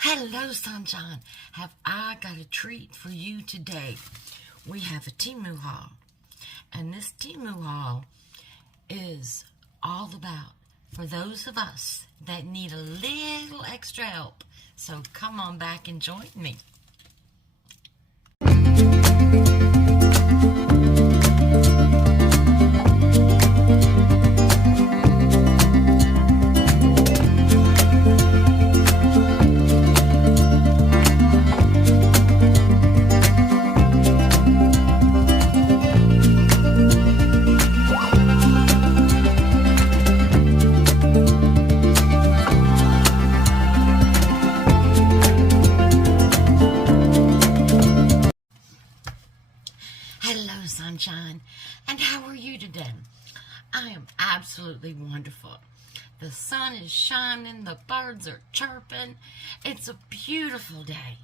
Hello, sunshine. Have I got a treat for you today? We have a Temu Haul. And this Temu Haul is all about for those of us that need a little extra help. So come on back and join me. Hello, sunshine, and how are you today? I am absolutely wonderful. The sun is shining, the birds are chirping. It's a beautiful day,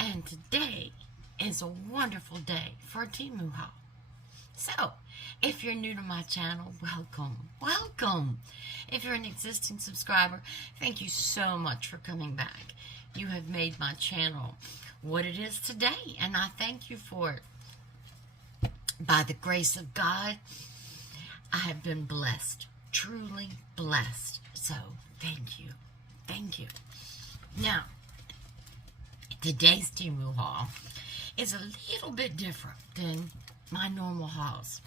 and today is a wonderful day for a Temu Haul. So, if you're new to my channel, welcome. If you're an existing subscriber, thank you so much for coming back. You have made my channel what it is today, and I thank you for it. By the grace of God, I have been blessed, truly blessed. So, thank you. Thank you. Now, today's Temu Haul is a little bit different than my normal hauls.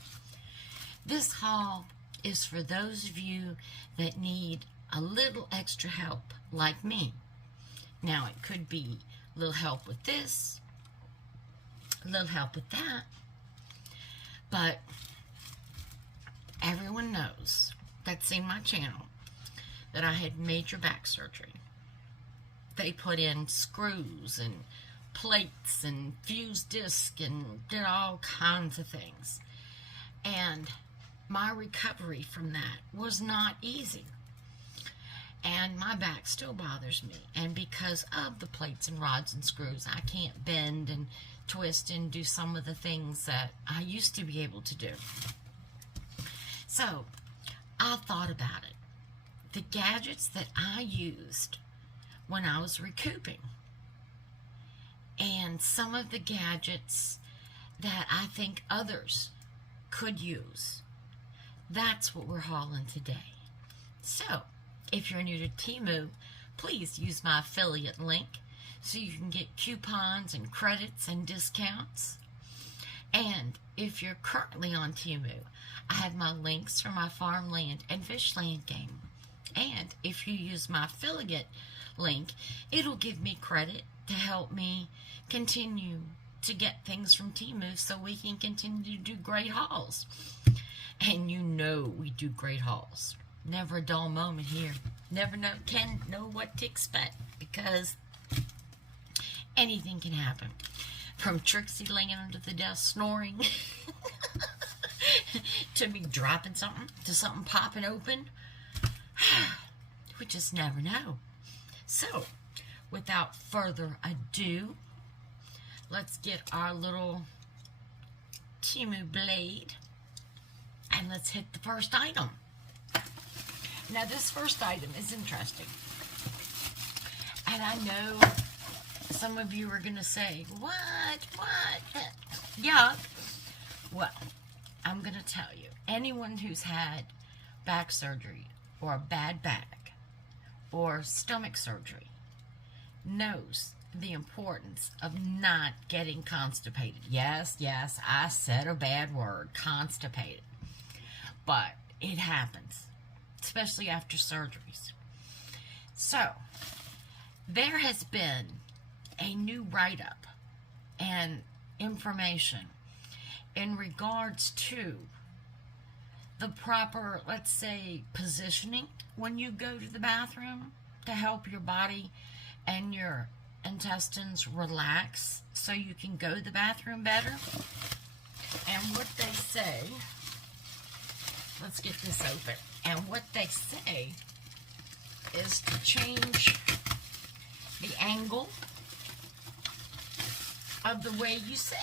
This haul is for those of you that need a little extra help, like me. Now, it could be a little help with this, a little help with that. But everyone knows that's seen my channel that I had major back surgery. They put in screws and plates and fused disc and did all kinds of things. And my recovery from that was not easy. And my back still bothers me. And because of the plates and rods and screws, I can't bend and twist and do some of the things that I used to be able to do. So, I thought about it. The gadgets that I used when I was recouping. And some of the gadgets that I think others could use. That's what we're hauling today. So, if you're new to Temu, please use my affiliate link so you can get coupons and credits and discounts. And if you're currently on Temu, I have my links for my Farmland and Fishland game. And if you use my affiliate link, it'll give me credit to help me continue to get things from Temu so we can continue to do great hauls. And you know we do great hauls. Never a dull moment here. Never can know what to expect, because anything can happen. From Trixie laying under the desk snoring to me dropping something, to something popping open. We just never know. So, without further ado, let's get our little Temu blade and let's hit the first item. Now, this first item is interesting. And I know some of you are going to say, what? Yuck. Well, I'm going to tell you, anyone who's had back surgery or a bad back or stomach surgery knows the importance of not getting constipated. Yes, I said a bad word, constipated. But it happens, especially after surgeries. So, there has been a new write-up and information in regards to the proper, let's say, positioning when you go to the bathroom to help your body and your intestines relax so you can go to the bathroom better. And what they say, let's get this open. And what they say is to change the angle of the way you sit.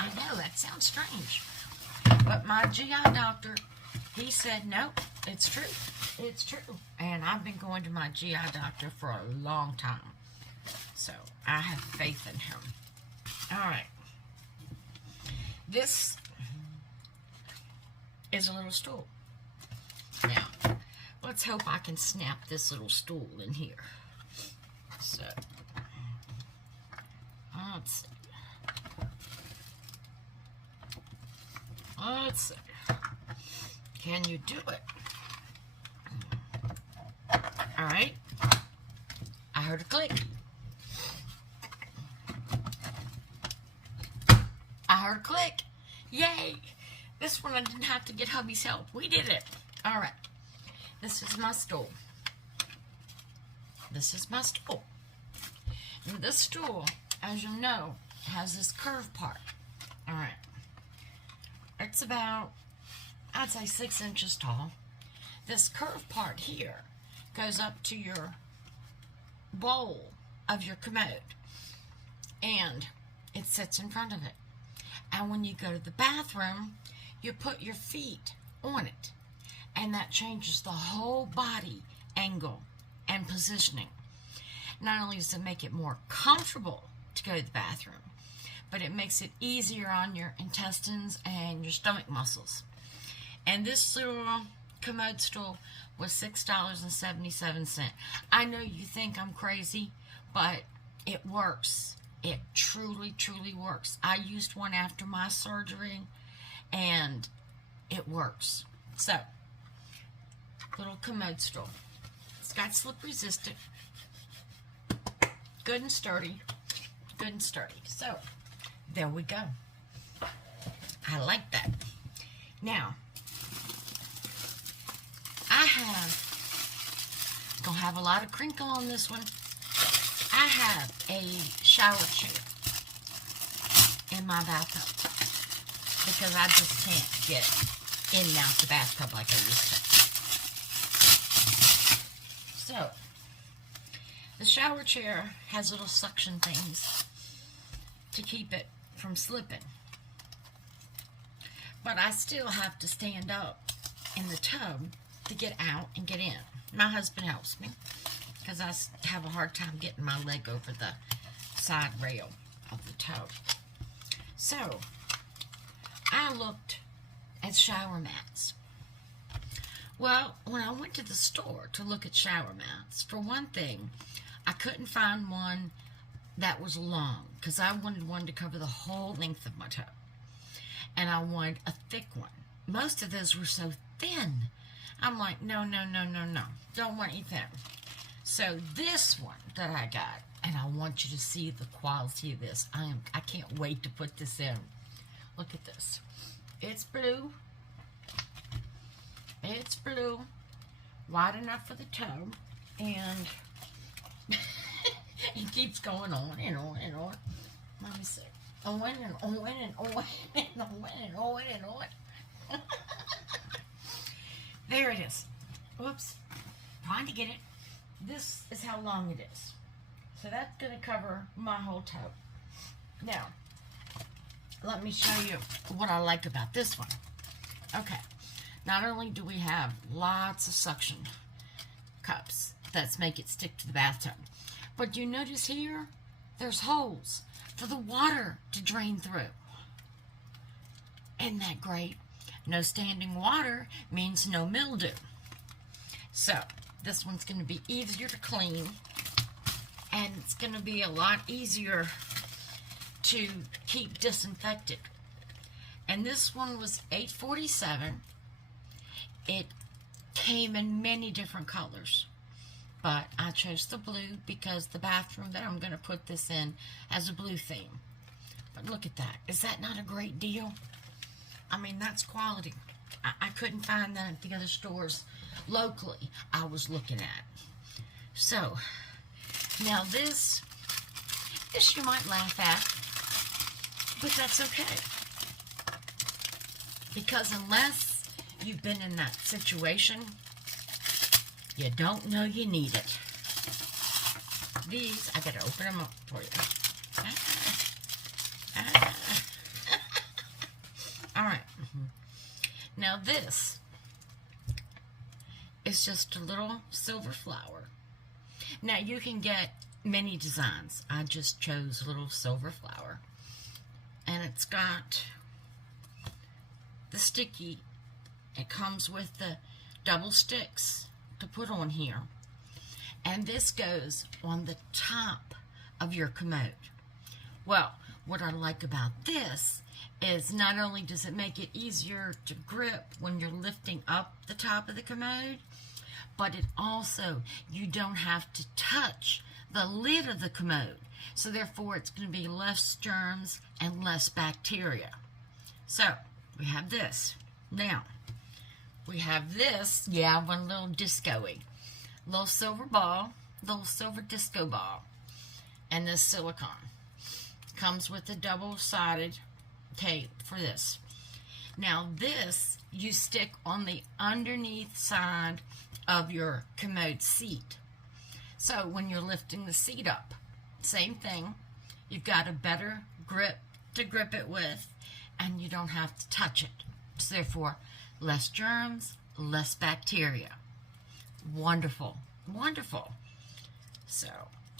I know, that sounds strange. But my GI doctor, he said, no, it's true. It's true. And I've been going to my GI doctor for a long time. So I have faith in him. Alright. This is a little stool. Now, let's hope I can snap this little stool in here. So, let's see. Let's see. Can you do it? Alright. I heard a click. I heard a click. Yay! This one I didn't have to get hubby's help. We did it. Alright. This is my stool. This is my stool. And this stool, as you know, has this curved part. Alright. It's about, I'd say 6 inches tall. This curved part here goes up to your bowl of your commode. And it sits in front of it. And when you go to the bathroom, you put your feet on it. And that changes the whole body angle and positioning. Not only does it make it more comfortable to go to the bathroom, but it makes it easier on your intestines and your stomach muscles. And this little commode stool was $6.77. I know you think I'm crazy, but it works. It truly, truly works. I used one after my surgery, and it works. So, little commode stool. It's got slip resistant. Good and sturdy. Good and sturdy. So, there we go. I like that. Now, gonna have a lot of crinkle on this one. I have a shower chair in my bathtub because I just can't get in and out the bathtub like I used to. So, the shower chair has little suction things to keep it from slipping. But I still have to stand up in the tub to get out and get in. My husband helps me because I have a hard time getting my leg over the side rail of the tub. So, I looked at shower mats. Well, when I went to the store to look at shower mats, for one thing, I couldn't find one that was long because I wanted one to cover the whole length of my tub. And I wanted a thick one. Most of those were so thin. I'm like, no, no, no, no, no. Don't want you thin. So this one that I got, and I want you to see the quality of this. I can't wait to put this in. Look at this. It's blue. It's blue. Wide enough for the tub. And it keeps going on and on and on. Let me see. On and on and on and on and on and on. There it is. Oops. Trying to get it. This is how long it is. So that's going to cover my whole tub. Now, let me show you what I like about this one. Okay. Not only do we have lots of suction cups that make it stick to the bathtub, but you notice here, there's holes for the water to drain through. Isn't that great? No standing water means no mildew. So, this one's going to be easier to clean, and it's going to be a lot easier to keep disinfected. And this one was $8.47. It came in many different colors, but I chose the blue because the bathroom that I'm going to put this in has a blue theme. But look at that. Is that not a great deal? I mean, that's quality. I couldn't find that at the other stores locally I was looking at. So, now this you might laugh at, but that's okay. Because unless you've been in that situation, you don't know you need it. These, I gotta open them up for you. All right. Now this is is just a little silver flower. Now you can get many designs. I just chose a little silver flower. And it's got the sticky. It comes with the double sticks to put on here. And this goes on the top of your commode. Well, what I like about this is not only does it make it easier to grip when you're lifting up the top of the commode, but it also, you don't have to touch the lid of the commode. So therefore, it's going to be less germs and less bacteria. So, we have this. Now, we have this, yeah, one little disco-y. Little silver ball, little silver disco ball. And this silicone. Comes with a double-sided tape for this. Now, this you stick on the underneath side of your commode seat. So, when you're lifting the seat up, same thing. You've got a better grip to grip it with, and you don't have to touch it. So therefore, less germs, less bacteria. Wonderful, wonderful. So,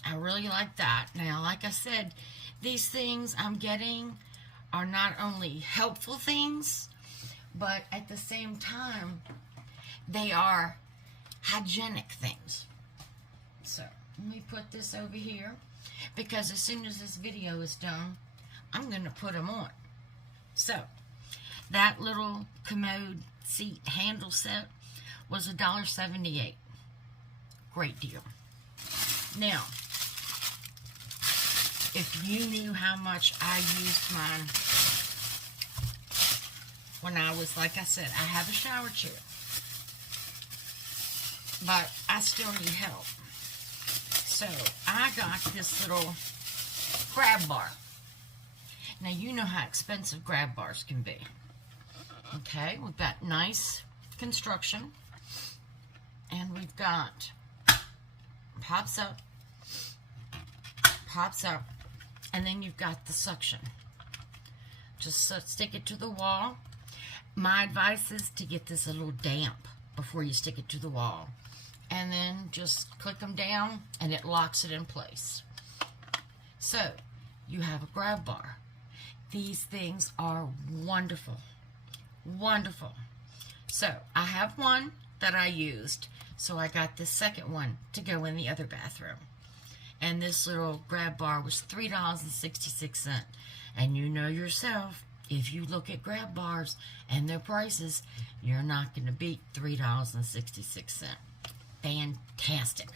I really like that. Now, like I said, these things I'm getting are not only helpful things, but at the same time, they are hygienic things. So, let me put this over here, because as soon as this video is done, I'm going to put them on. So, that little commode seat handle set was $1.78. Great deal. Now, if you knew how much I used mine when I was, like I said, I have a shower chair, but I still need help. So, I got this little grab bar. Now, you know how expensive grab bars can be. Okay, we've got nice construction. And we've got pops up, and then you've got the suction. Just stick it to the wall. My advice is to get this a little damp before you stick it to the wall. And then just click them down, and it locks it in place. So, you have a grab bar. These things are wonderful. Wonderful. So, I have one that I used, so I got the second one to go in the other bathroom. And this little grab bar was $3.66. And you know yourself, if you look at grab bars and their prices, you're not going to beat $3.66. Fantastic.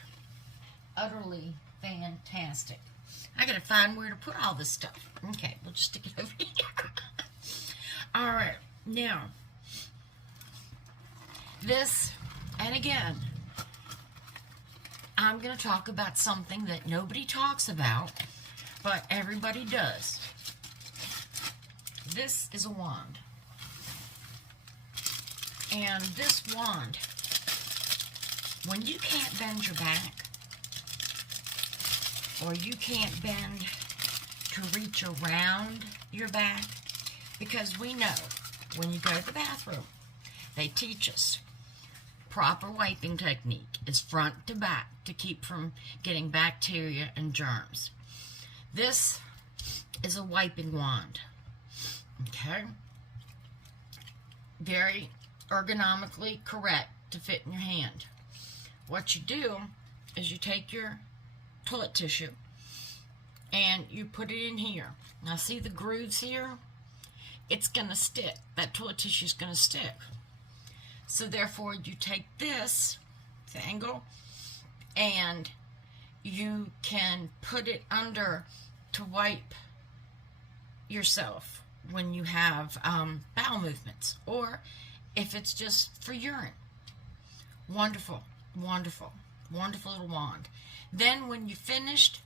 Utterly fantastic. I got to find where to put all this stuff. Okay, we'll just stick it over here. All right, now, this, and again, I'm going to talk about something that nobody talks about, but everybody does. This is a wand. And this wand, when you can't bend your back, or you can't bend to reach around your back, because we know when you go to the bathroom, they teach us proper wiping technique is front to back to keep from getting bacteria and germs. This is a wiping wand. Okay? Very ergonomically correct to fit in your hand. What you do is you take your toilet tissue and you put it in here. Now see the grooves here? It's going to stick. That toilet tissue is going to stick. So therefore you take this angle and you can put it under to wipe yourself when you have bowel movements, or if it's just for urine. Wonderful, wonderful, wonderful little wand. Then when you're finished,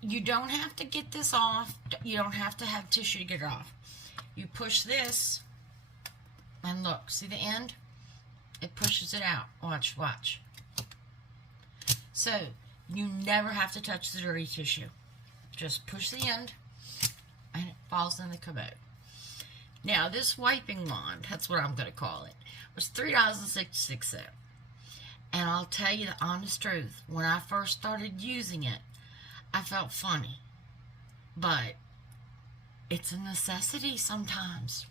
you don't have to get this off. You don't have to have tissue to get it off. You push this, and look, see the end? It pushes it out. Watch, watch. So, you never have to touch the dirty tissue. Just push the end, and it falls in the commode. Now, this wiping wand, that's what I'm going to call it, was $3.66. And I'll tell you the honest truth, when I first started using it, I felt funny. But it's a necessity sometimes.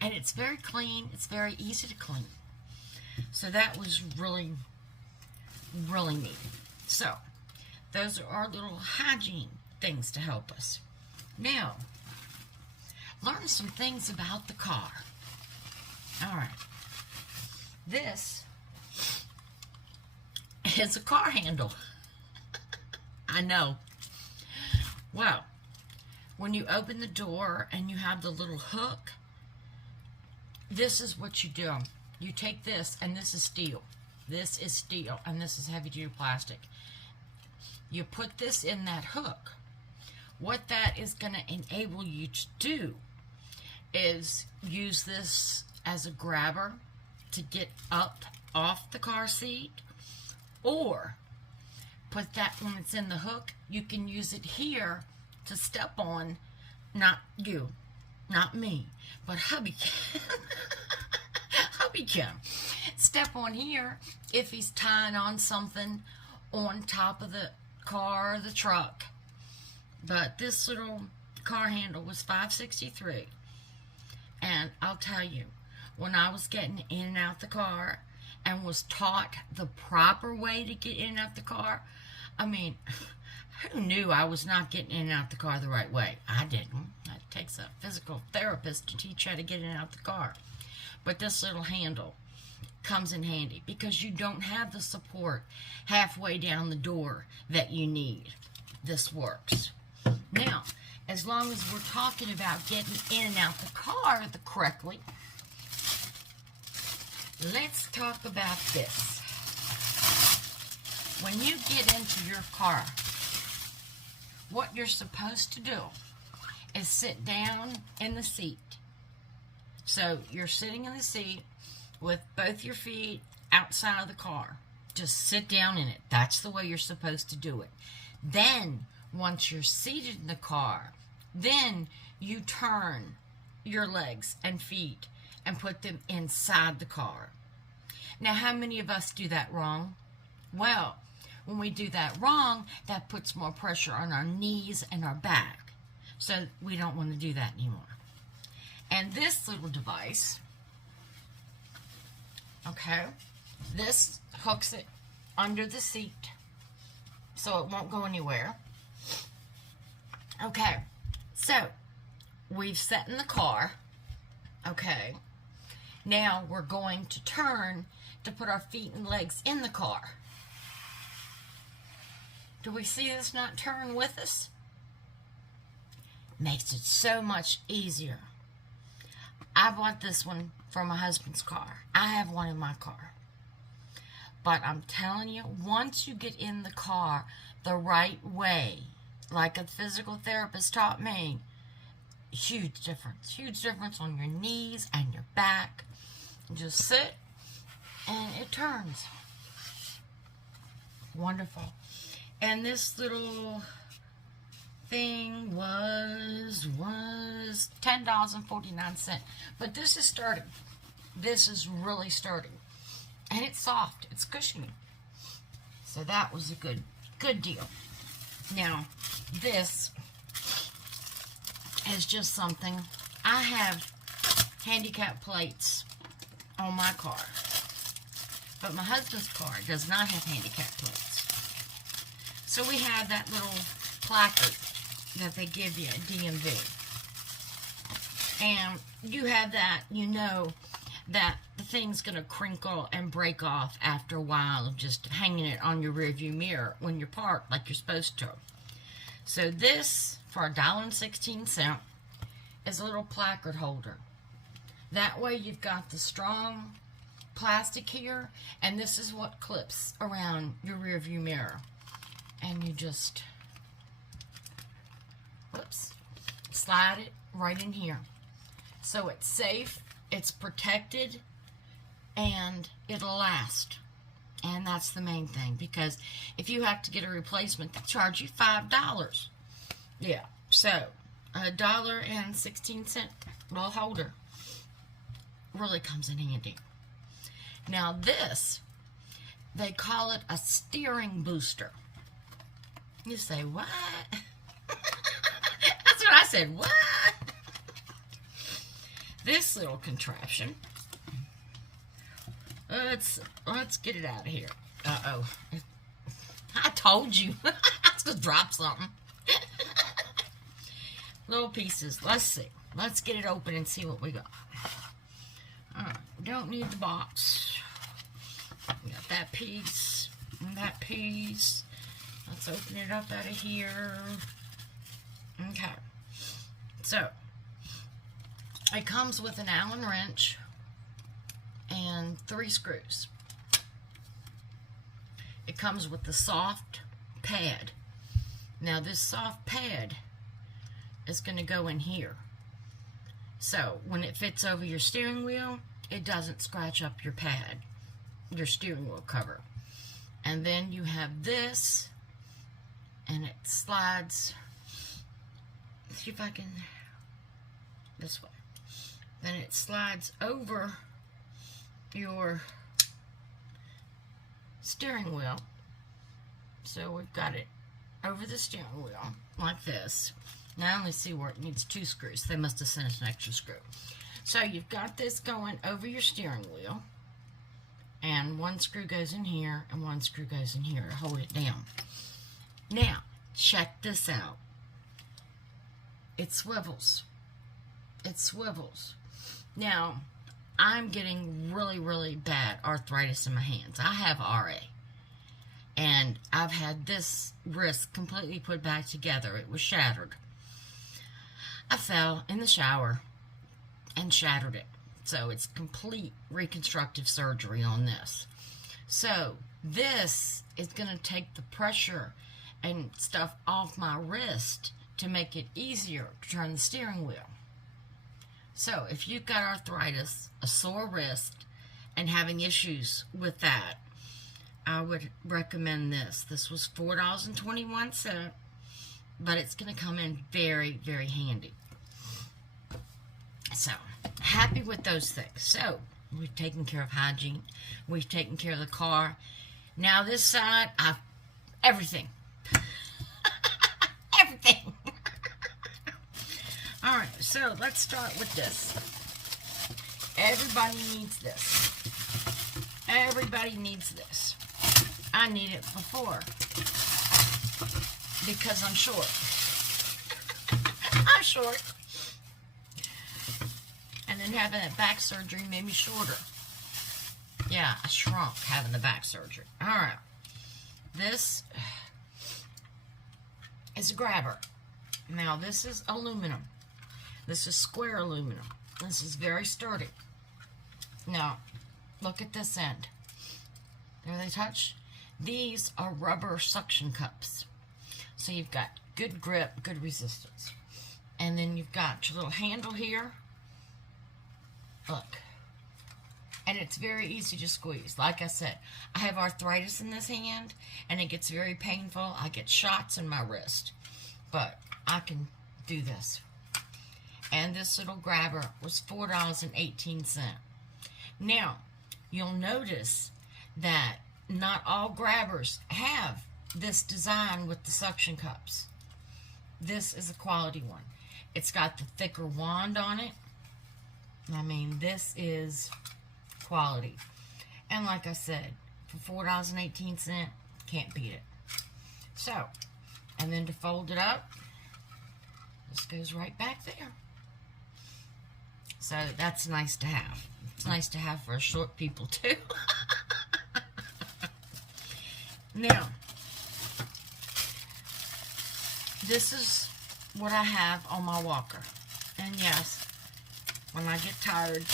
And it's very clean. It's very easy to clean. So that was really, really neat. So, those are our little hygiene things to help us. Now, learn some things about the car. Alright. This is a car handle. I know. Well, when you open the door and you have the little hook, this is what you do. You take this, and this is steel. This is steel, and this is heavy-duty plastic. You put this in that hook. What that is going to enable you to do is use this as a grabber to get up off the car seat, or put that when it's in the hook, you can use it here to step on, not you, not me, but hubby can. Hubby can step on here if he's tying on something on top of the car or the truck. But this little car handle was $5.63, and I'll tell you, when I was getting in and out the car and was taught the proper way to get in and out the car, I mean, who knew I was not getting in and out the car the right way? I didn't. It takes a physical therapist to teach you how to get in and out the car. But this little handle comes in handy because you don't have the support halfway down the door that you need. This works. Now, as long as we're talking about getting in and out the car correctly, let's talk about this. When you get into your car, what you're supposed to do is sit down in the seat. So you're sitting in the seat with both your feet outside of the car. Just sit down in it. That's the way you're supposed to do it. Then, once you're seated in the car, then you turn your legs and feet and put them inside the car. Now, how many of us do that wrong? Well, when we do that wrong, that puts more pressure on our knees and our back. So we don't want to do that anymore. And this little device, okay, this hooks it under the seat so it won't go anywhere. Okay, so we've sat in the car, okay. Now we're going to turn to put our feet and legs in the car. Do we see this not turn with us? Makes it so much easier. I bought this one for my husband's car. I have one in my car. But I'm telling you, once you get in the car the right way, like a physical therapist taught me, huge difference. Huge difference on your knees and your back. You just sit and it turns. Wonderful. And this little thing was $10.49. But this is starting. This is really starting. And it's soft. It's cushiony. So that was a good deal. Now, this is just something. I have handicap plates on my car. But my husband's car does not have handicap plates. So we have that little placard that they give you at DMV. And you have that, you know that the thing's going to crinkle and break off after a while of just hanging it on your rearview mirror when you're parked like you're supposed to. So this, for $1.16, is a little placard holder. That way you've got the strong plastic here, and this is what clips around your rearview mirror. And you just, whoops, slide it right in here. So it's safe, it's protected, and it'll last. And that's the main thing, because if you have to get a replacement, they charge you $5. Yeah, so $1.16 little holder really comes in handy. Now this They call it a steering booster. You say, what? That's what I said, what? This little contraption. Let's get it out of here. Uh-oh. I told you. I was going to drop something. Little pieces. Let's see. Let's get it open and see what we got. Alright, we don't need the box. We got that piece and that piece. Let's open it up out of here. Okay. So, it comes with an Allen wrench and 3 screws. It comes with the soft pad. Now, this soft pad is going to go in here. So, when it fits over your steering wheel, it doesn't scratch up your pad, your steering wheel cover. And then you have this, and it slides, see if I can, this way. Then it slides over your steering wheel. So we've got it over the steering wheel, like this. Now I only see where it needs 2 screws. They must have sent us an extra screw. So you've got this going over your steering wheel, and 1 screw goes in here, and 1 screw goes in here to hold it down. Now, check this out. It swivels. It swivels. Now, I'm getting really, really bad arthritis in my hands. I have RA. And I've had this wrist completely put back together. It was shattered. I fell in the shower and shattered it. So it's complete reconstructive surgery on this. So this is going to take the pressure and stuff off my wrist to make it easier to turn the steering wheel. So if you've got arthritis, a sore wrist, and having issues with that, I would recommend this. This was $4.21, but it's going to come in very, very handy. So, happy with those things. So, we've taken care of hygiene. We've taken care of the car. Now this side, everything. Everything. Alright, so let's start with this. Everybody needs this. Everybody needs this. I need it before because I'm short. I'm short. And then having that back surgery made me shorter. Yeah, I shrunk having the back surgery. Alright. This is a grabber. Now, this is aluminum. This is square aluminum. This is very sturdy. Now, look at this end. There they touch. These are rubber suction cups. So you've got good grip, good resistance. And then you've got your little handle here. Look. And it's very easy to squeeze. Like I said, I have arthritis in this hand, and it gets very painful. I get shots in my wrist. But I can do this. And this little grabber was $4.18. Now, you'll notice that not all grabbers have this design with the suction cups. This is a quality one. It's got the thicker wand on it. I mean, this is quality. And like I said, for $4.18, can't beat it. So, and then to fold it up, this goes right back there. So that's nice to have. It's nice to have for short people too. Now, this is what I have on my walker. And yes, when I get tired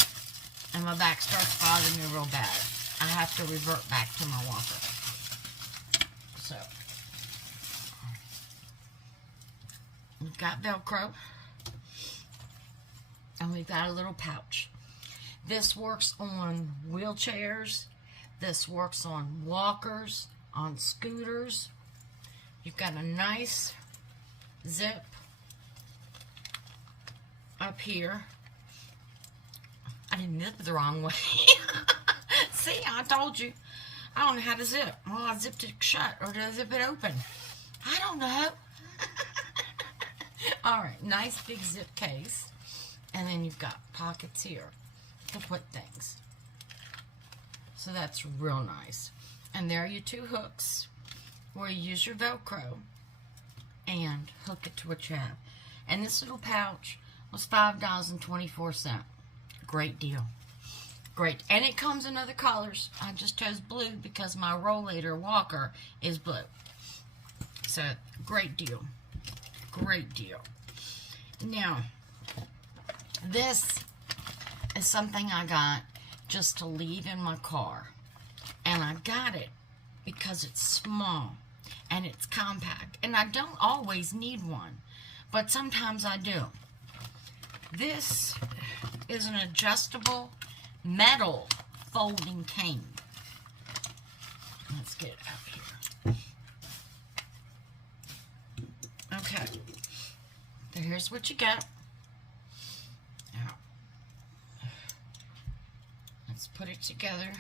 and my back starts bothering me real bad, I have to revert back to my walker. So, we've got Velcro. And we've got a little pouch. This works on wheelchairs. This works on walkers, on scooters. You've got a nice zip up here. I didn't zip it the wrong way. See, I told you. I don't know how to zip. Well, I zipped it shut, or did I zip it open? I don't know. All right, nice big zip case. And then you've got pockets here to put things. So that's real nice. And there are your two hooks where you use your Velcro and hook it to what you have. And this little pouch was $5.24. Great deal. Great. And it comes in other colors. I just chose blue because my rollator walker is blue. So, great deal. Great deal. Now, this is something I got just to leave in my car. And I got it because it's small and it's compact. And I don't always need one, but sometimes I do. This is an adjustable metal folding cane. Let's get it out here. Okay. So here's what you get. Now, let's put it together.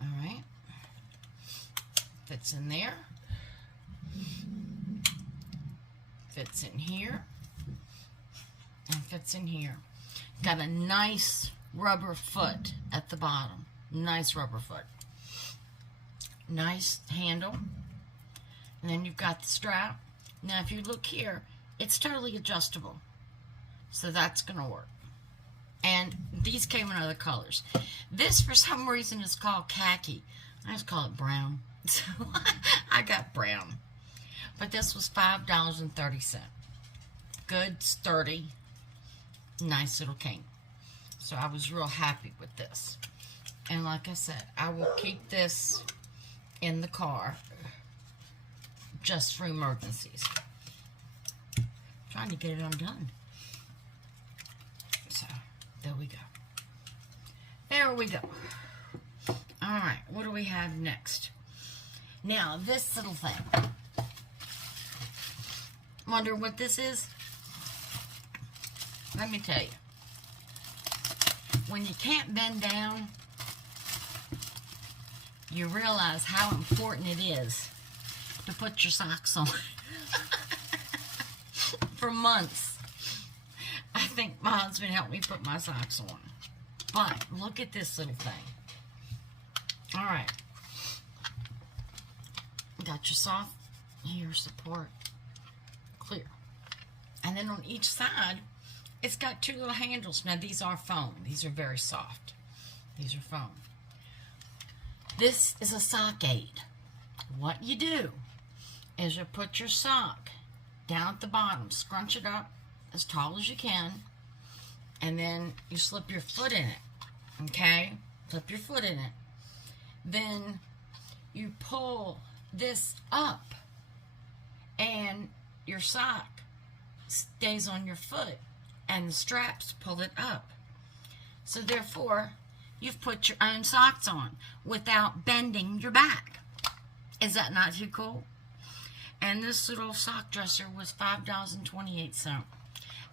All right. Fits in there. Fits in here. And fits in here. Got a nice rubber foot at the bottom. Nice rubber foot. Nice handle. And then you've got the strap. Now if you look here, it's totally adjustable. So that's going to work. And these came in other colors. This for some reason is called khaki. I just call it brown. So I got brown. But this was $5.30. Good, sturdy, nice little cane. So I was real happy with this. And like I said, I will keep this in the car just for emergencies. Trying to get it undone. So there we go. There we go. Alright, what do we have next? Now, this little thing. Wonder what this is? Let me tell you. When you can't bend down, you realize how important it is to put your socks on. For months, I think my husband helped me put my socks on. But look at this little thing. All right. Got your soft ear support. Clear. And then on each side, it's got two little handles. Now, these are foam. These are very soft. These are foam. This is a sock aid. What you do is you put your sock down at the bottom, scrunch it up as tall as you can, and then you slip your foot in it. Okay? Slip your foot in it. Then you pull this up, and your sock stays on your foot, and the straps pull it up. So therefore, you've put your own socks on without bending your back. Is that not too cool? And this little sock dresser was $5.28.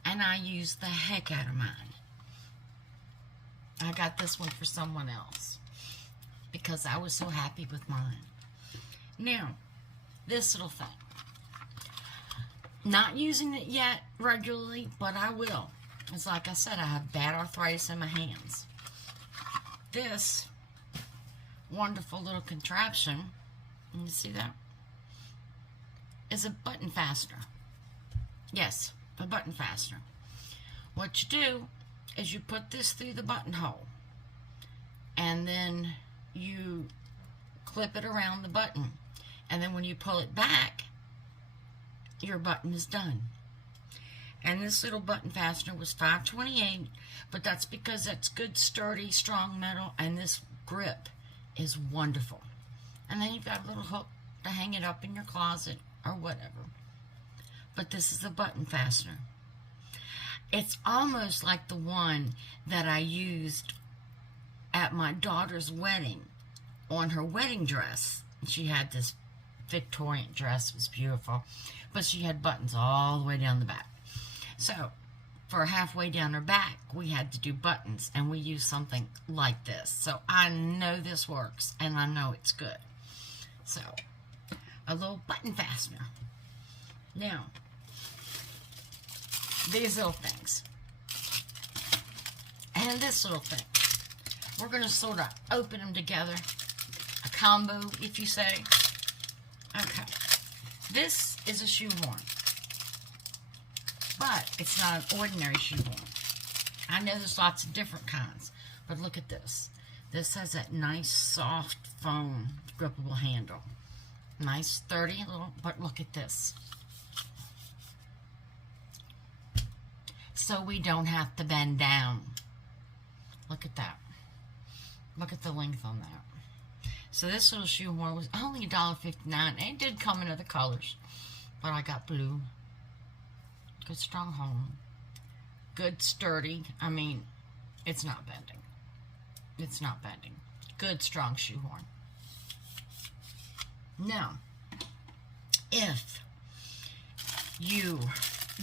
And I used the heck out of mine. I got this one for someone else because I was so happy with mine. Now, this little thing. Not using it yet regularly, but I will. It's like I said, I have bad arthritis in my hands. This wonderful little contraption, you see that? Is a button fastener. Yes, a button fastener. What you do is you put this through the buttonhole, and then you clip it around the button, and then when you pull it back, your button is done. And this little button fastener was $5.28, but that's because it's good, sturdy, strong metal, and this grip is wonderful. And then you've got a little hook to hang it up in your closet or whatever. But this is a button fastener. It's almost like the one that I used at my daughter's wedding on her wedding dress. She had this Victorian dress. It was beautiful. But she had buttons all the way down the back. So, for halfway down her back, we had to do buttons, and we used something like this. So I know this works, and I know it's good. So, a little button fastener. Now, these little things, and this little thing, we're going to sort of open them together. A combo, if you say. Okay. This is a shoehorn, but it's not an ordinary shoehorn. I know there's lots of different kinds, but look at this. This has that nice, soft foam, grippable handle. Nice, sturdy little, but look at this. So we don't have to bend down. Look at that. Look at the length on that. So this little shoehorn was only $1.59, and it did come in other colors, but I got blue. Good strong home. Good sturdy. I mean, it's not bending. It's not bending. Good strong shoehorn. Now, if you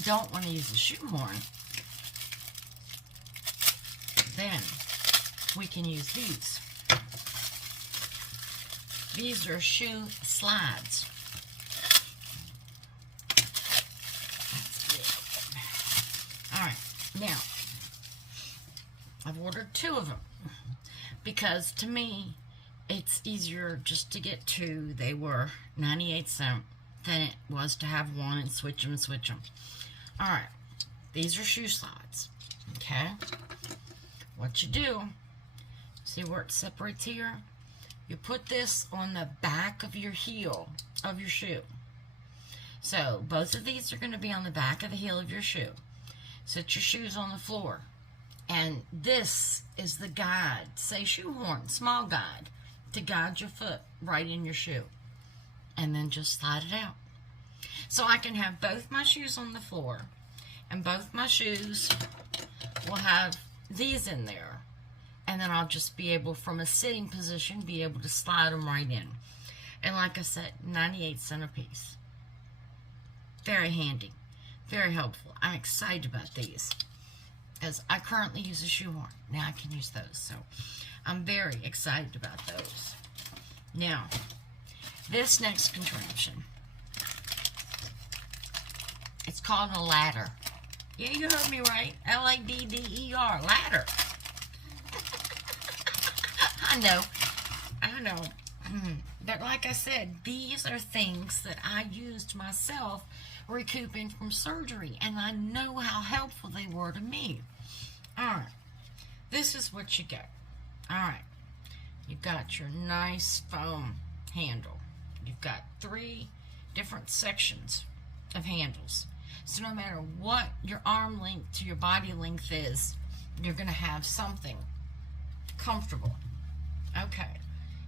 don't want to use a shoehorn, then we can use these. These are shoe slides. That's good. All right, now, I've ordered 2 of them because to me, it's easier just to get 2. They were 98 cents than it was to have 1 and switch them. All right, these are shoe slides, okay? What you do, see where it separates here? You put this on the back of your heel of your shoe. So both of these are going to be on the back of the heel of your shoe. Set your shoes on the floor. And this is the guide, say shoehorn, small guide, to guide your foot right in your shoe. And then just slide it out. So I can have both my shoes on the floor, and both my shoes will have these in there. And then I'll just be able, from a sitting position, be able to slide them right in. And like I said, 98 cents a piece. Very handy. Very helpful. I'm excited about these, as I currently use a shoehorn. Now I can use those. So I'm very excited about those. Now, this next contraption, it's called a ladder. Yeah, you heard me right. L-A-D-D-E-R, ladder. I know. But like I said, these are things that I used myself recouping from surgery, and I know how helpful they were to me. Alright, this is what you get. Alright, you've got your nice foam handle. You've got 3 different sections of handles. So no matter what your arm length to your body length is, you're going to have something comfortable. Okay,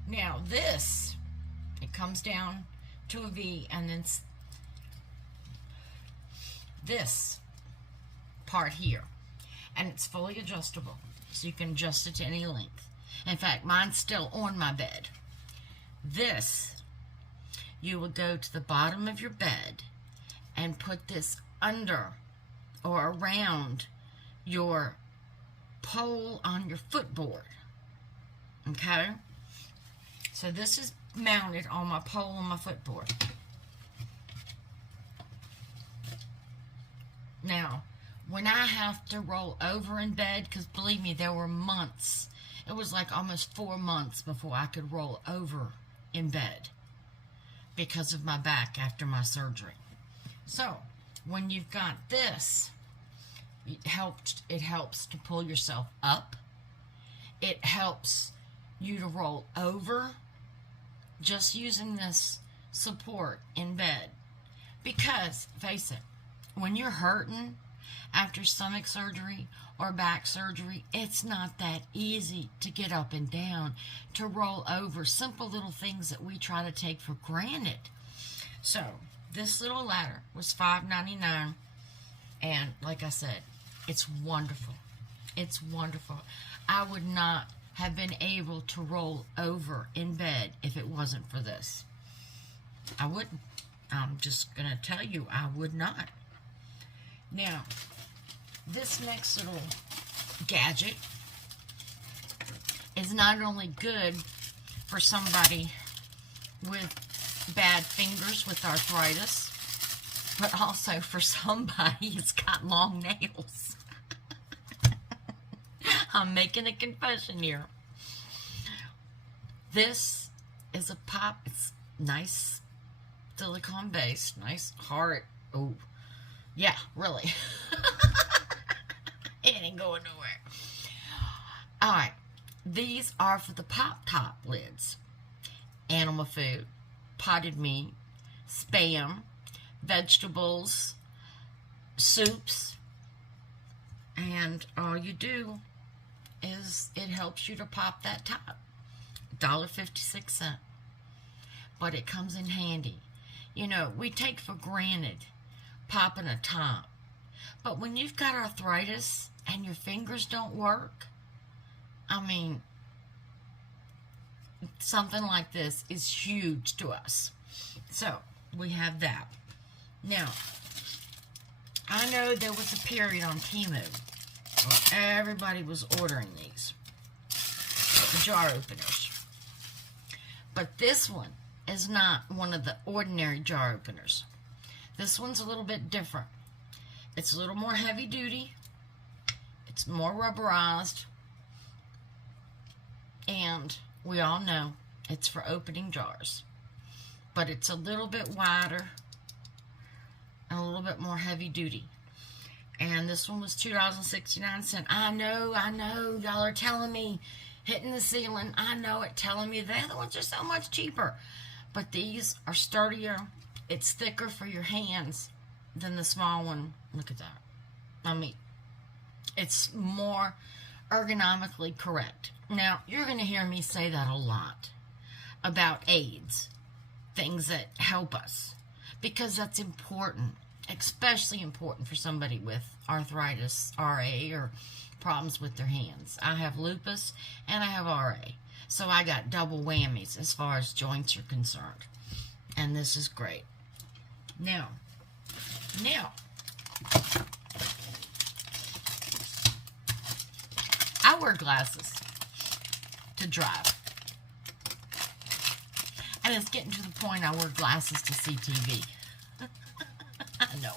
now this, it comes down to a V, and then this part here, and it's fully adjustable, so you can adjust it to any length. In fact, mine's still on my bed. This, you would go to the bottom of your bed and put this under or around your pole on your footboard. Okay? So this is mounted on my pole on my footboard. Now, when I have to roll over in bed, because believe me, there were months, it was like almost 4 months before I could roll over in bed because of my back after my surgery. So, when you've got this, it helps to pull yourself up. It helps you to roll over just using this support in bed. Because, face it, when you're hurting after stomach surgery or back surgery, it's not that easy to get up and down, to roll over, simple little things that we try to take for granted. So, this little ladder was $5.99, and like I said, it's wonderful. It's wonderful. I would not have been able to roll over in bed if it wasn't for this. I wouldn't. I'm just going to tell you, I would not. Now, this next little gadget is not only good for somebody with bad fingers with arthritis, but also for somebody who's got long nails. I'm making a confession here. This is a pop. It's nice silicone base, nice hard. Oh, yeah, really. It ain't going nowhere. All right, these are for the pop top lids. Animal food, potted meat, Spam, vegetables, soups, and all you do is it helps you to pop that top. $1.56. But it comes in handy. You know, we take for granted popping a top. But when you've got arthritis and your fingers don't work, I mean, something like this is huge to us. So, we have that. Now, I know there was a period on Temu where everybody was ordering these, the jar openers. But this one is not one of the ordinary jar openers. This one's a little bit different. It's a little more heavy duty. It's more rubberized. And we all know it's for opening jars. But it's a little bit wider and a little bit more heavy duty. And this one was $2.69. I know, y'all are telling me, hitting the ceiling, I know it, telling me the other ones are so much cheaper. But these are sturdier. It's thicker for your hands than the small one. Look at that. I mean, it's more ergonomically correct. Now, you're going to hear me say that a lot about aids, things that help us, because that's important, especially important for somebody with arthritis, RA, or problems with their hands. I have lupus and I have RA, so I got double whammies as far as joints are concerned, and this is great. Now, I wear glasses to drive. And it's getting to the point I wear glasses to see TV. I know.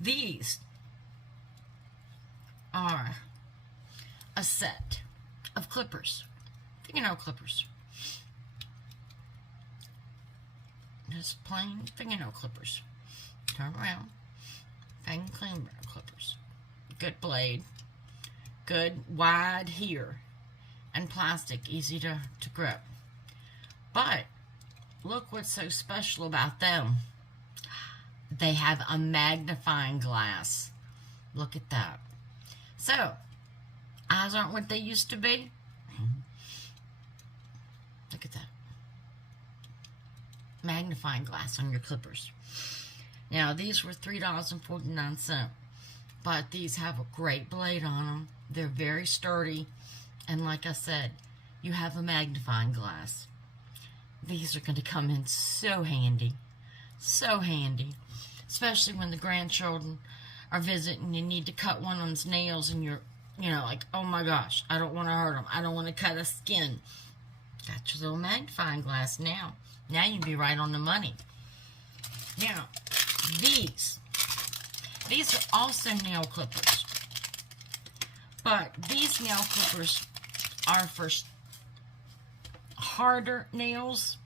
These are a set of clippers. Fingernail clippers. Just plain fingernail clippers. Turn around. Fang fingernail clippers. Good blade. Good wide here. And plastic, easy to grip. But look what's so special about them. They have a magnifying glass. Look at that. So, eyes aren't what they used to be. Look at that. Magnifying glass on your clippers. Now, these were $3.49. But these have a great blade on them. They're very sturdy. And like I said, you have a magnifying glass. These are going to come in so handy. So handy. Especially when the grandchildren are visiting and you need to cut one of them's nails and you're, like, oh my gosh, I don't want to hurt them. I don't want to cut a skin. Got your little magnifying glass now. Now you can be right on the money. Now, these are also nail clippers. But these nail clippers are for harder nails.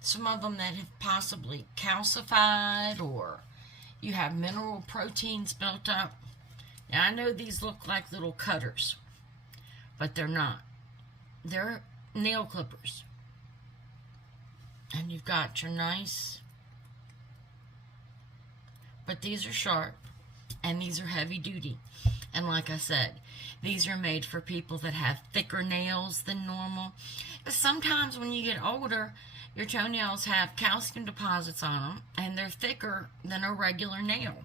Some of them that have possibly calcified or you have mineral proteins built up. Now, I know these look like little cutters, but they're not. They're nail clippers. And you've got your nice, but these are sharp and these are heavy duty. And like I said, these are made for people that have thicker nails than normal. Sometimes when you get older, your toenails have calcium deposits on them, and they're thicker than a regular nail.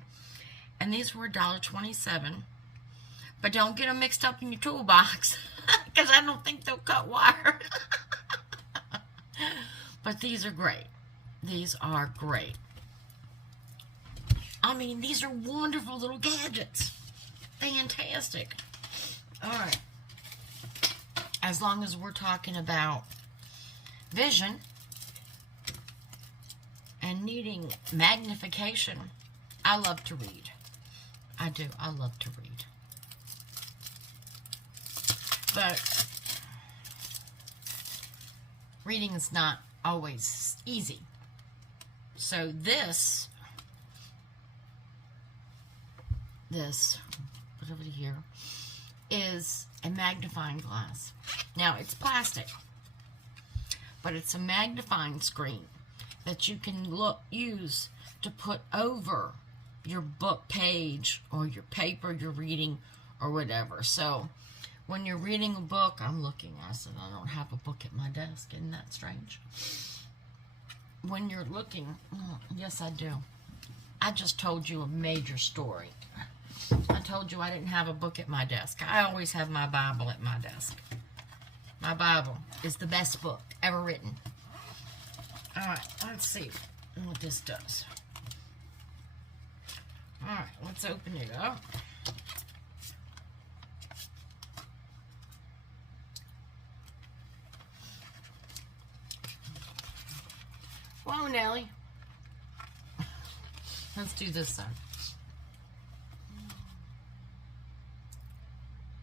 And these were $1.27. But don't get them mixed up in your toolbox, because I don't think they'll cut wire. But these are great. These are great. I mean, these are wonderful little gadgets. Fantastic. All right. As long as we're talking about vision and needing magnification, I love to read. I do. I love to read. But reading is not always easy. So this, put over here, is a magnifying glass. Now, it's plastic, but it's a magnifying screen that you can use to put over your book page or your paper you're reading or whatever. So when you're reading a book, I'm looking, I said I don't have a book at my desk. Isn't that strange? When you're looking, yes I do. I just told you a major story. I told you I didn't have a book at my desk. I always have my Bible at my desk. My Bible is the best book ever written. Alright, let's see what this does. Alright, let's open it up. Whoa, Nelly. Let's do this then.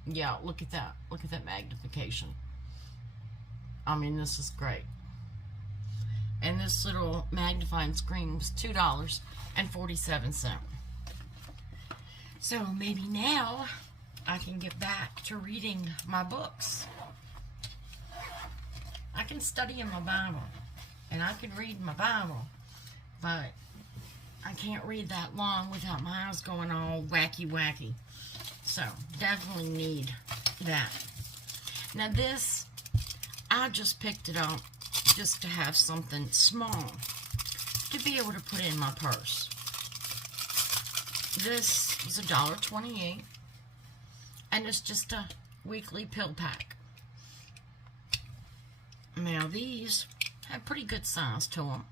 Yeah, look at that. Look at that magnification. I mean, this is great. And this little magnifying screen was $2.47. So maybe now I can get back to reading my books. I can study in my Bible and I can read my Bible, but I can't read that long without my eyes going all wacky. So definitely need that. Now this, I just picked it up just to have something small to be able to put in my purse. This is $1.28, and it's just a weekly pill pack. Now these have pretty good size to them.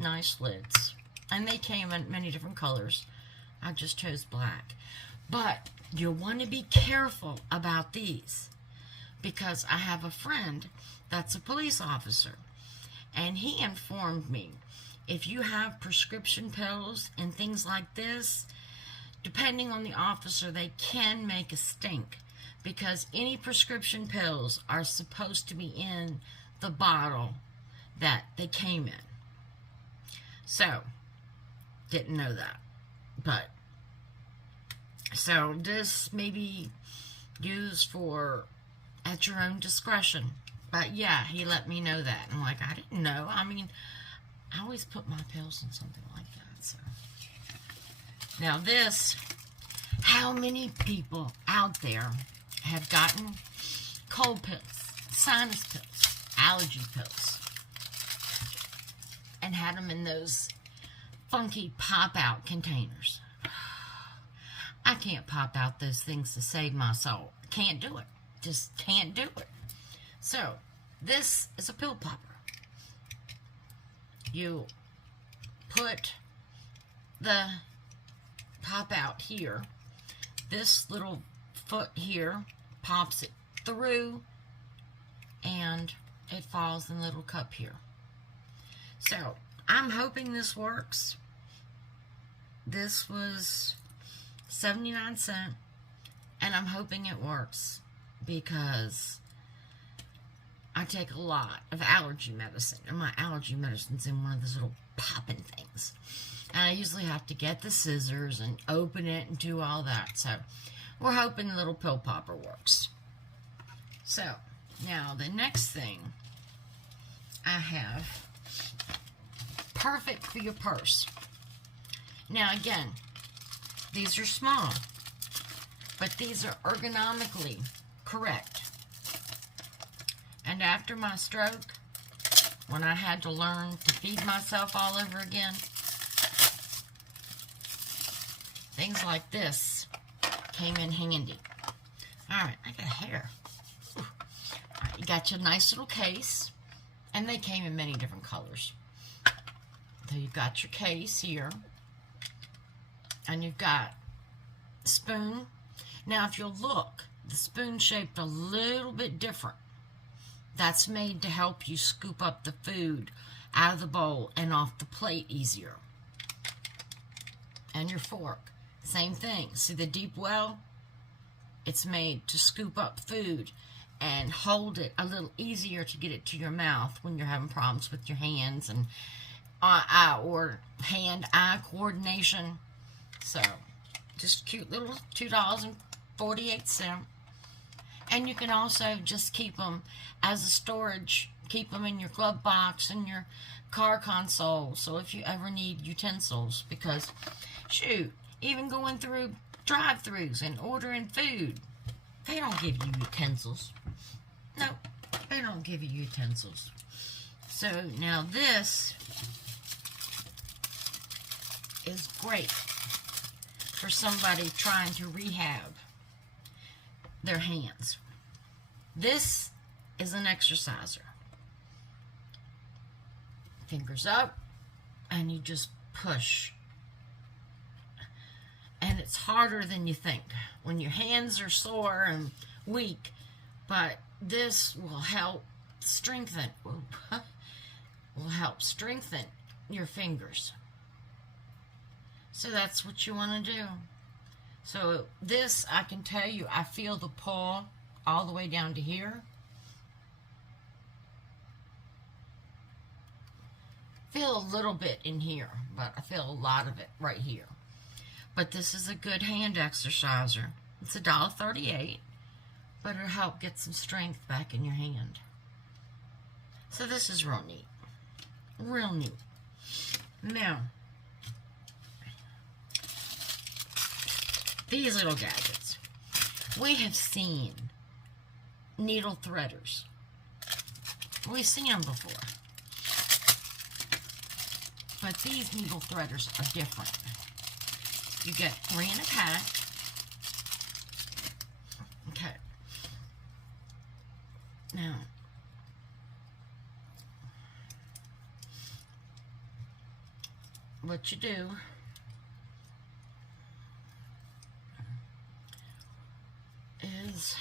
Nice lids. And they came in many different colors. I just chose black. But you want to be careful about these, because I have a friend that's a police officer, and he informed me if you have prescription pills and things like this, depending on the officer, they can make a stink, because any prescription pills are supposed to be in the bottle that they came in. So, didn't know that, but so this may be used for at your own discretion. But yeah, he let me know that. I'm like, I didn't know. I mean, I always put my pills in something like that. So now this, how many people out there have gotten cold pills, sinus pills, allergy pills, and had them in those funky pop-out containers? I can't pop out those things to save my soul. Can't do it. Just can't do it. So, this is a pill popper. You put the pop out here. This little foot here pops it through, and it falls in the little cup here. So, I'm hoping this works. This was 79 cents, and I'm hoping it works, because I take a lot of allergy medicine, and my allergy medicine's in one of those little popping things, and I usually have to get the scissors and open it and do all that. So we're hoping the little pill popper works. So now the next thing I have, perfect for your purse. Now again, these are small, but these are ergonomically correct. And after my stroke, when I had to learn to feed myself all over again, things like this came in handy. Alright, I got hair. Alright, you got your nice little case, and they came in many different colors. So you've got your case here. And you've got spoon. Now, if you'll look, the spoon's shaped a little bit different. That's made to help you scoop up the food out of the bowl and off the plate easier. And your fork, same thing. See the deep well? It's made to scoop up food and hold it a little easier to get it to your mouth when you're having problems with your hands and or hand-eye coordination. So, just cute little $2.48. And you can also just keep them as a storage. Keep them in your glove box and your car console. So if you ever need utensils, because shoot, even going through drive-thrus and ordering food, they don't give you utensils. No, they don't give you utensils. So now this is great for somebody trying to rehab their hands. This is an exerciser. Fingers up, and you just push. And it's harder than you think when your hands are sore and weak, but this will help strengthen your fingers. So that's what you want to do. So this, I can tell you, I feel the pull all the way down to here. Feel a little bit in here, but I feel a lot of it right here. But this is a good hand exerciser. It's $1.38, but it'll help get some strength back in your hand. So this is real neat. Real neat. Now, these little gadgets. We have seen needle threaders. We've seen them before. But these needle threaders are different. You get 3 in a pack. Okay. Now, what you do is,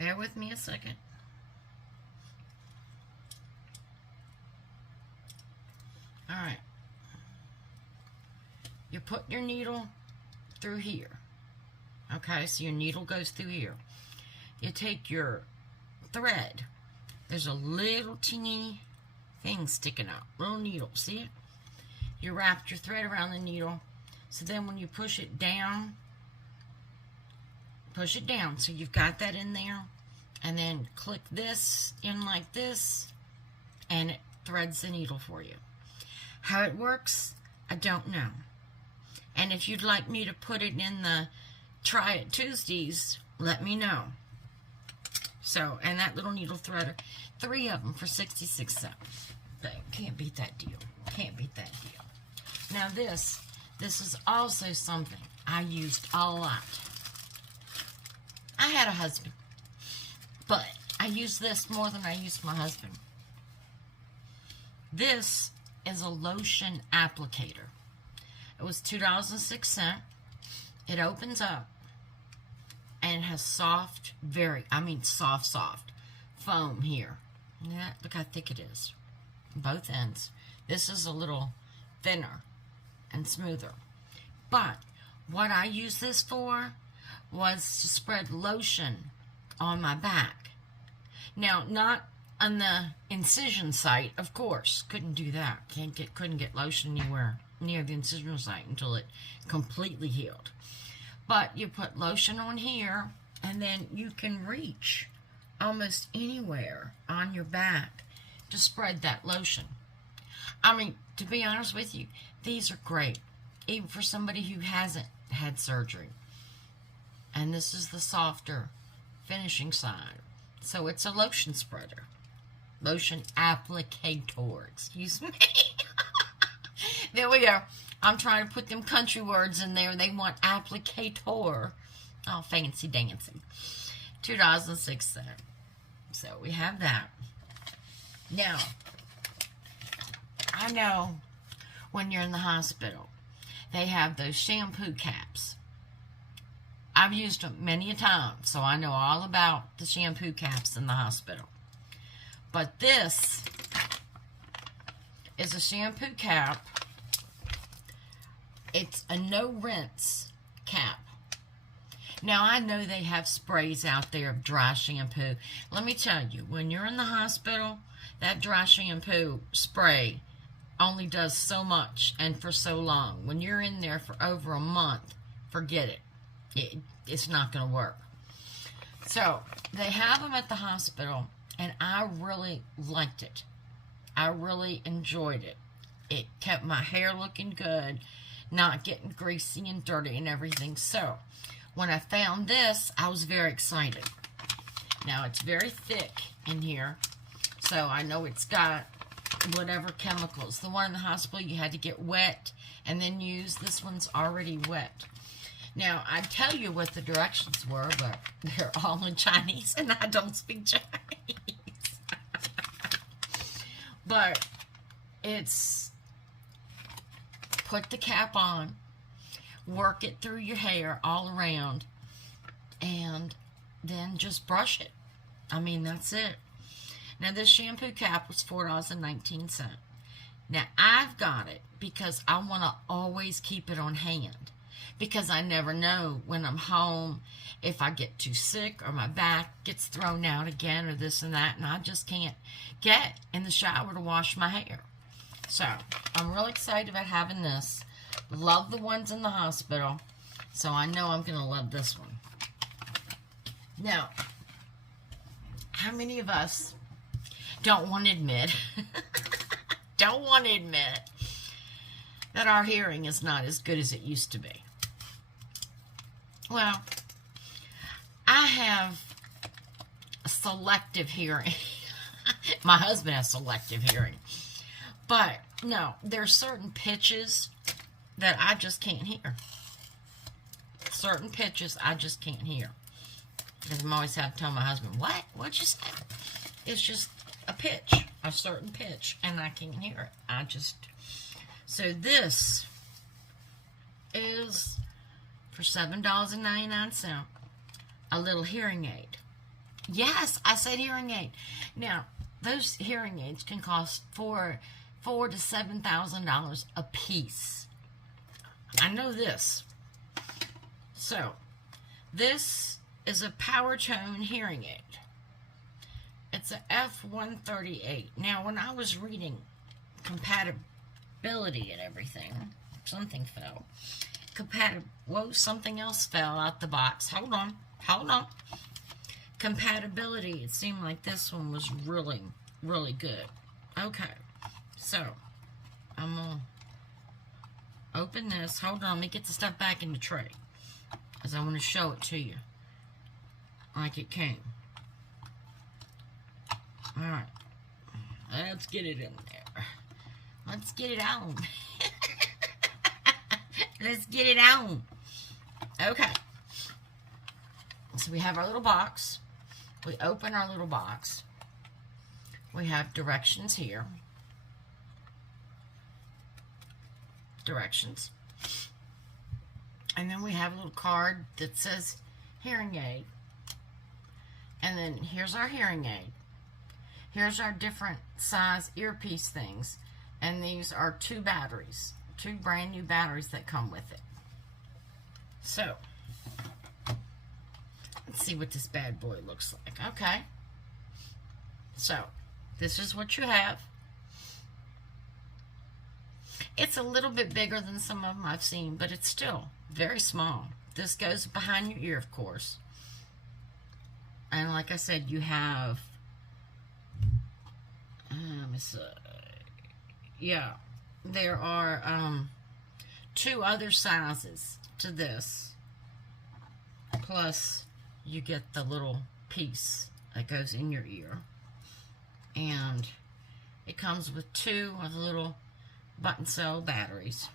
bear with me a second. All right. You put your needle through here. Okay, so your needle goes through here. You take your thread. There's a little teeny thing sticking out. Little needle, see it? You wrap your thread around the needle. So then when you push it down, so you've got that in there. And then click this in like this, and it threads the needle for you. How it works, I don't know. And if you'd like me to put it in the Try It Tuesdays, let me know. So, and that little needle threader, 3 of them for 66 cents. But can't beat that deal. Can't beat that deal. Now this is also something I used a lot. I had a husband, but I used this more than I used my husband. This is a lotion applicator. It was $2.06. It opens up and has soft, soft foam here. Yeah, look how thick it is. Both ends. This is a little thinner and smoother. But what I used this for was to spread lotion on my back. Now, not on the incision site, of course. Couldn't do that. Couldn't get lotion anywhere near the incision site until it completely healed. But you put lotion on here, and then you can reach almost anywhere on your back to spread that lotion. I mean, to be honest with you, these are great, even for somebody who hasn't had surgery. And this is the softer finishing side. So it's a lotion spreader. Lotion applicator, excuse me. There we go. I'm trying to put them country words in there. They want applicator. Oh, fancy dancy. $2.06. So we have that. Now, I know when you're in the hospital, they have those shampoo caps. I've used them many a time, so I know all about the shampoo caps in the hospital. But this is a shampoo cap. It's a no-rinse cap. Now, I know they have sprays out there of dry shampoo. Let me tell you, when you're in the hospital, that dry shampoo spray only does so much and for so long. When you're in there for over a month, forget it. It's not going to work. So, they have them at the hospital, and I really liked it. I really enjoyed it. It kept my hair looking good, not getting greasy and dirty and everything. So, when I found this, I was very excited. Now, it's very thick in here, so I know it's got whatever chemicals. The one in the hospital, you had to get wet and then use. This one's already wet. Now, I'd tell you what the directions were, but they're all in Chinese, and I don't speak Chinese. But it's put the cap on, work it through your hair all around, and then just brush it. I mean, that's it. Now, this shampoo cap was $4.19. Now, I've got it because I want to always keep it on hand, because I never know when I'm home if I get too sick or my back gets thrown out again or this and that, and I just can't get in the shower to wash my hair. So, I'm really excited about having this. Love the ones in the hospital, so I know I'm going to love this one. Now, how many of us don't want to admit, that our hearing is not as good as it used to be? Well, I have a selective hearing. My husband has selective hearing. But, no, there's certain pitches that I just can't hear. Certain pitches I just can't hear. Because I'm always having to tell my husband, what? What'd you say? It's just a pitch, a certain pitch, and I can't hear it. So this is for $7.99, a little hearing aid. Yes, I said hearing aid. Now, those hearing aids can cost $4,000 to $7,000 a piece. I know this. So, this is a power tone hearing aid. It's a F138. Now, when I was reading compatibility and everything, something fell. Something else fell out the box. Hold on. Compatibility, it seemed like this one was really, really good. Okay, so I'm going to open this. Hold on, let me get the stuff back in the tray, because I want to show it to you like it came. Alright, let's get it in there. Let's get it on. Let's get it on. Okay. So we have our little box. We open our little box. We have directions here. Directions. And then we have a little card that says hearing aid. And then here's our hearing aid. Here's our different size earpiece things. And these are 2 batteries. 2 brand new batteries that come with it. So, let's see what this bad boy looks like. Okay. So, this is what you have. It's a little bit bigger than some of them I've seen, but it's still very small. This goes behind your ear, of course. And like I said, you have, let me see. Yeah, there are 2 other sizes to this. Plus, you get the little piece that goes in your ear. And it comes with 2 of the little button cell batteries.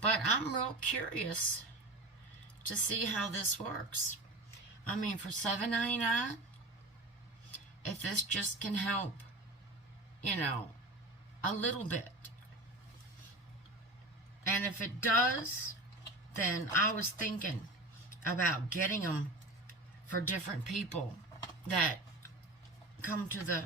But I'm real curious to see how this works. I mean, for $7.99, if this just can help, you know, a little bit. And if it does, then I was thinking about getting them for different people that come to the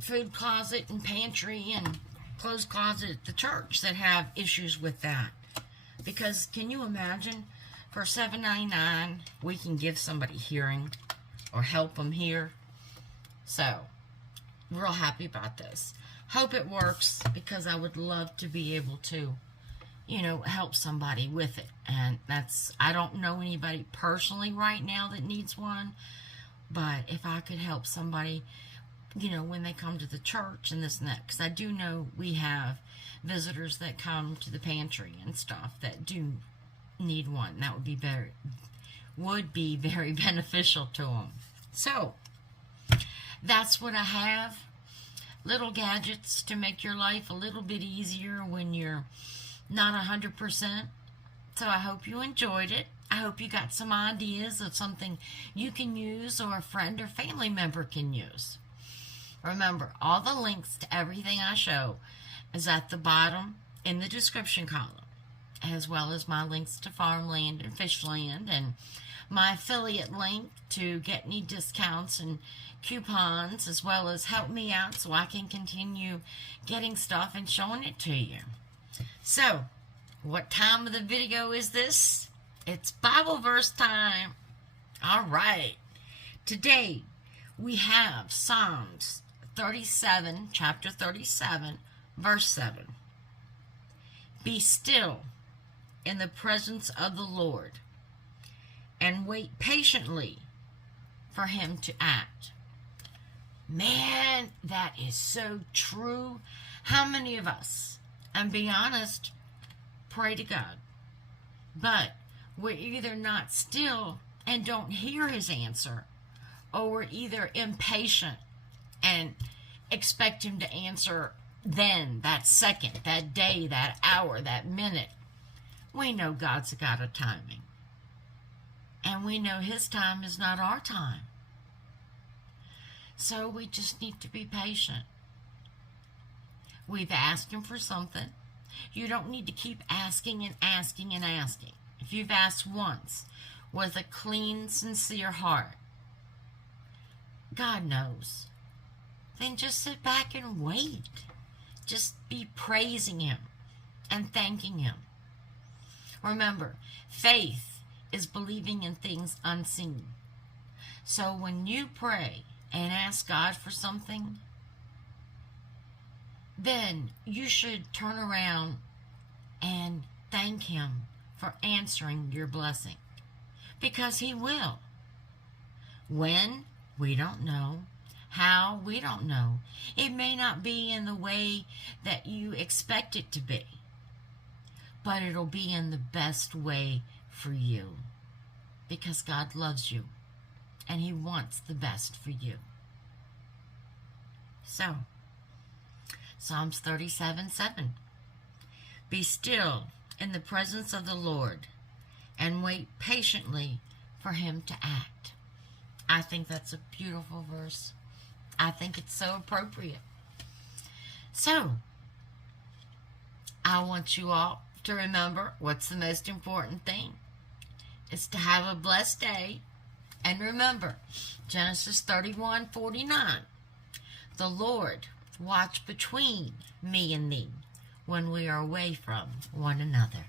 food closet and pantry and clothes closet at the church that have issues with that. Because can you imagine, for $7.99 we can give somebody hearing or help them hear? So, real happy about this. Hope it works, because I would love to be able to, you know, help somebody with it. And I don't know anybody personally right now that needs one, but if I could help somebody, you know, when they come to the church and this and that, because I do know we have visitors that come to the pantry and stuff that do need one. That would be very beneficial to them. So, that's what I have. Little gadgets to make your life a little bit easier when you're not 100%. So I hope you enjoyed it. I hope you got some ideas of something you can use or a friend or family member can use. Remember, all the links to everything I show is at the bottom in the description column, as well as my links to Farmland and Fishland and my affiliate link to get any discounts and coupons, as well as help me out so I can continue getting stuff and showing it to you. So, what time of the video is this? It's Bible verse time. All right. Today, we have Psalms 37, chapter 37, verse 7. Be still in the presence of the Lord and wait patiently for him to act. Man, that is so true. How many of us, and be honest, pray to God, but we're either not still and don't hear his answer, or we're either impatient and expect him to answer then, that second, that day, that hour, that minute. We know God's a God of timing. And we know his time is not our time. So we just need to be patient. We've asked him for something. You don't need to keep asking and asking and asking. If you've asked once with a clean, sincere heart, God knows. Then just sit back and wait. Just be praising him and thanking him. Remember, faith is believing in things unseen. So when you pray and ask God for something, then you should turn around and thank him for answering your blessing. Because he will. When? We don't know. How? We don't know. It may not be in the way that you expect it to be, but it'll be in the best way for you, because God loves you and he wants the best for you. So, Psalms 37:7. Be still in the presence of the Lord and wait patiently for him to act. I think that's a beautiful verse. I think it's so appropriate. So, I want you all to remember what's the most important thing. It's to have a blessed day. And remember, Genesis 31:49. The Lord watch between me and thee when we are away from one another.